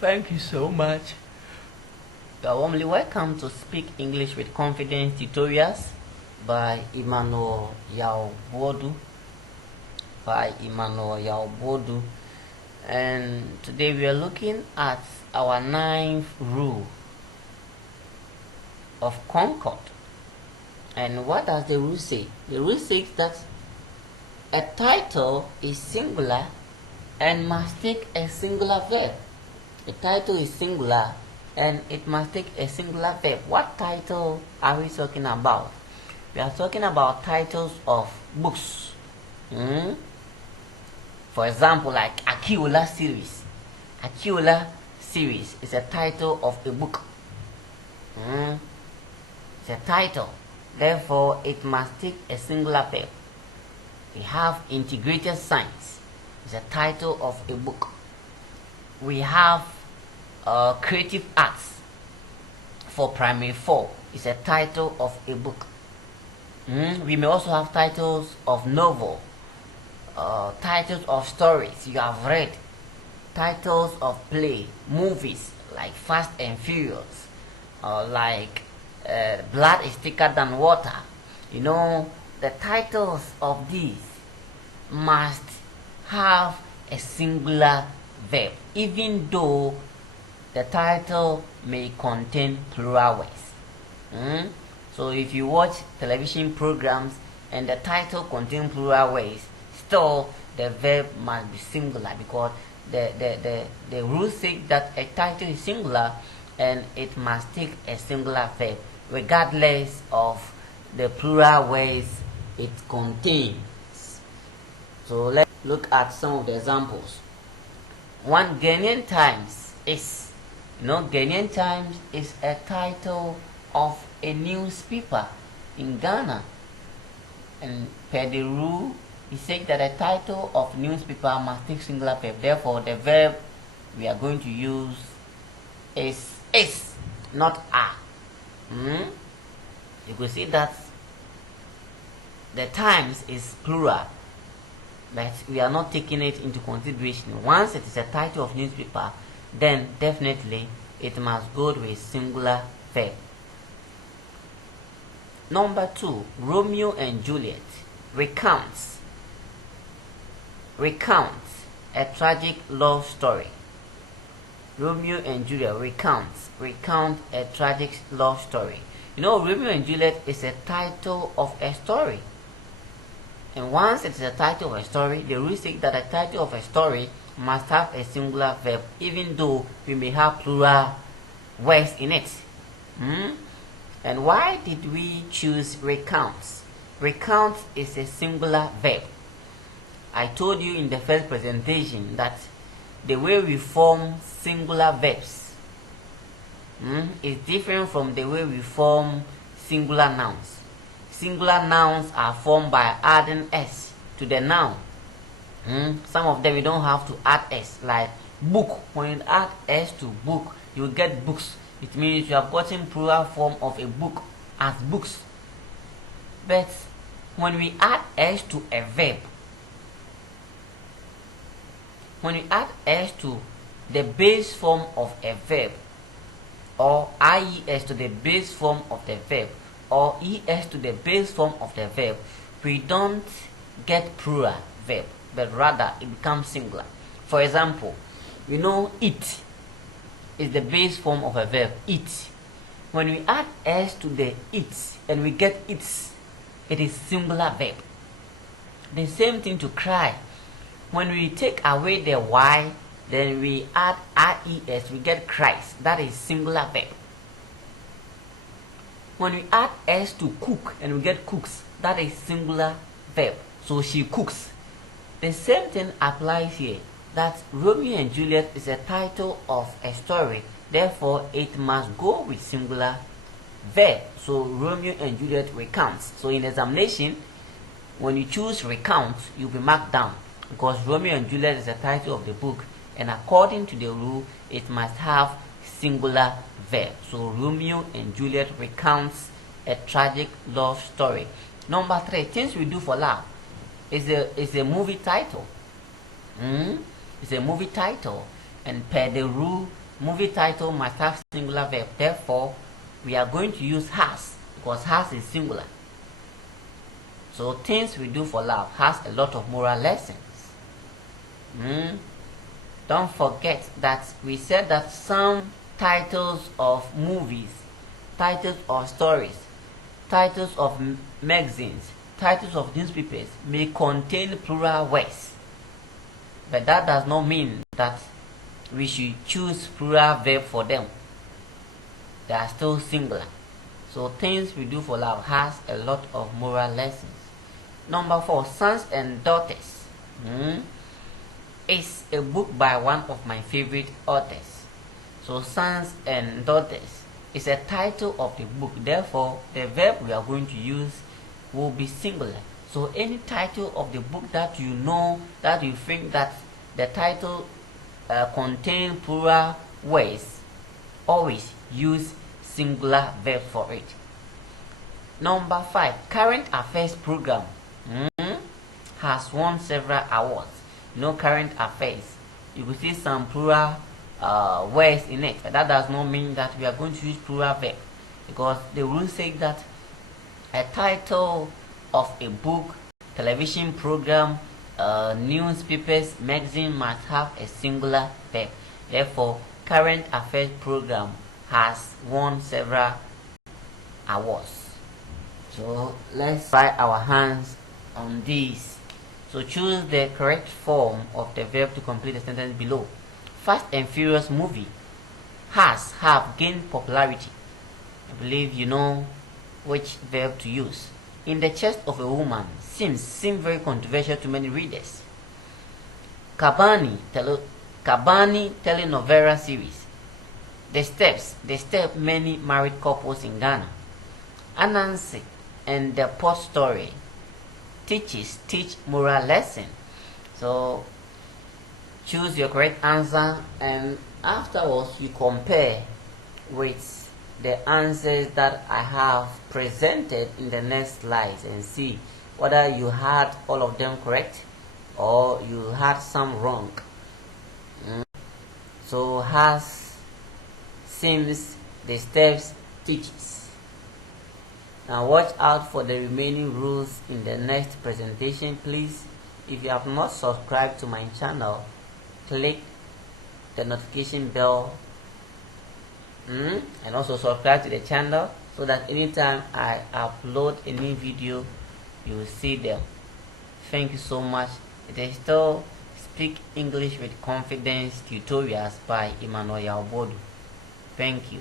Thank you so much. You are warmly welcome to Speak English with Confidence tutorials by Emmanuel Yaobodu. And today we are looking at our 9th rule of Concord. And what does the rule say? The rule says that a title is singular and must take a singular verb. A title is singular and it must take a singular verb. What title are we talking about? We are talking about titles of books. For example, like Akiola series. Akiola series is a title of a book. It's a title. Therefore, it must take a singular verb. We have integrated science. It's a title of a book. We have creative arts for primary 4. It's a title of a book. We may also have titles of novel, titles of stories you have read, titles of play, movies like Fast and Furious, like Blood is Thicker Than Water. You know, the titles of these must have a singular verb, even though the title may contain plural words. So if you watch television programs and the title contains plural words, still the verb must be singular, because the rule says that a title is singular and it must take a singular verb regardless of the plural words it contains. So let's look at some of the examples. One, Ghanaian Times is, Ghanaian Times is a title of a newspaper in Ghana, and per the rule it says that a title of newspaper must take singular verb. Therefore the verb we are going to use is not are. You could see that the Times is plural, but we are not taking it into consideration. Once it is a title of newspaper, then definitely it must go with singular verb. Number 2, Romeo and Juliet recounts a tragic love story. Romeo and Juliet recount a tragic love story. Romeo and Juliet is a title of a story. And once it is a title of a story, the rule says that a title of a story must have a singular verb, even though we may have plural words in it. And why did we choose recounts? Recount is a singular verb. I told you in the first presentation that the way we form singular verbs is different from the way we form singular nouns. Singular nouns are formed by adding s to the noun. Some of them you don't have to add s, like book. When you add s to book, you will get books. It means you have gotten plural form of a book as books. But when we add s to a verb, when we add s to the base form of a verb, or ies to the base form of the verb, or es to the base form of the verb, we don't get plural verb, but rather it becomes singular. For example, eat is the base form of a verb, eat. When we add s to the it and we get its, it is singular verb. The same thing to cry. When we take away the y, then we add ies, we get cries. That is singular verb. When we add s to cook and we get cooks, that is singular verb. So she cooks. The same thing applies here, that Romeo and Juliet is a title of a story. Therefore, it must go with singular verb. So Romeo and Juliet recounts. So in examination, when you choose recount, you'll be marked down, because Romeo and Juliet is a title of the book, and according to the rule, it must have singular verb. So Romeo and Juliet recounts a tragic love story. Number 3, things we do for love is a movie title. It's a movie title, and per the rule, movie title must have singular verb. Therefore, we are going to use has because has is singular. So things we do for love has a lot of moral lessons. Don't forget that we said that some titles of movies, titles of stories, titles of magazines, titles of newspapers may contain plural words. But that does not mean that we should choose plural verb for them. They are still singular. So things we do for love has a lot of moral lessons. Number 4, Sons and Daughters. It's a book by one of my favorite authors. So Sons and Daughters is a title of the book. Therefore, the verb we are going to use will be singular. So any title of the book that you know, that you think that the title contains plural words, always use singular verb for it. Number 5, Current Affairs Program has won several awards. Current affairs, you will see some plural words in it, but that does not mean that we are going to use plural verb, because the rule says that a title of a book, television program, newspapers, magazine must have a singular verb. Therefore, Current Affairs Program has won several awards. So let's try our hands on these. So choose the correct form of the verb to complete the sentence below. Fast and Furious movie have gained popularity. I believe you know which verb to use. In the Chest of a Woman seem very controversial to many readers. Kabani telenovela series. The Step many married couples in Ghana. Anansi and the Pot Story teach moral lesson. So choose your correct answer, and afterwards you compare with the answers that I have presented in the next slides and see whether you had all of them correct or you had some wrong. So has, seems, the steps, teaches. Now watch out for the remaining rules in the next presentation, please. If you have not subscribed to my channel, click the notification bell and also subscribe to the channel so that anytime I upload a new video, you will see them. Thank you so much. It is still Speak English with Confidence tutorials by Emmanuel Yalbodu. Thank you.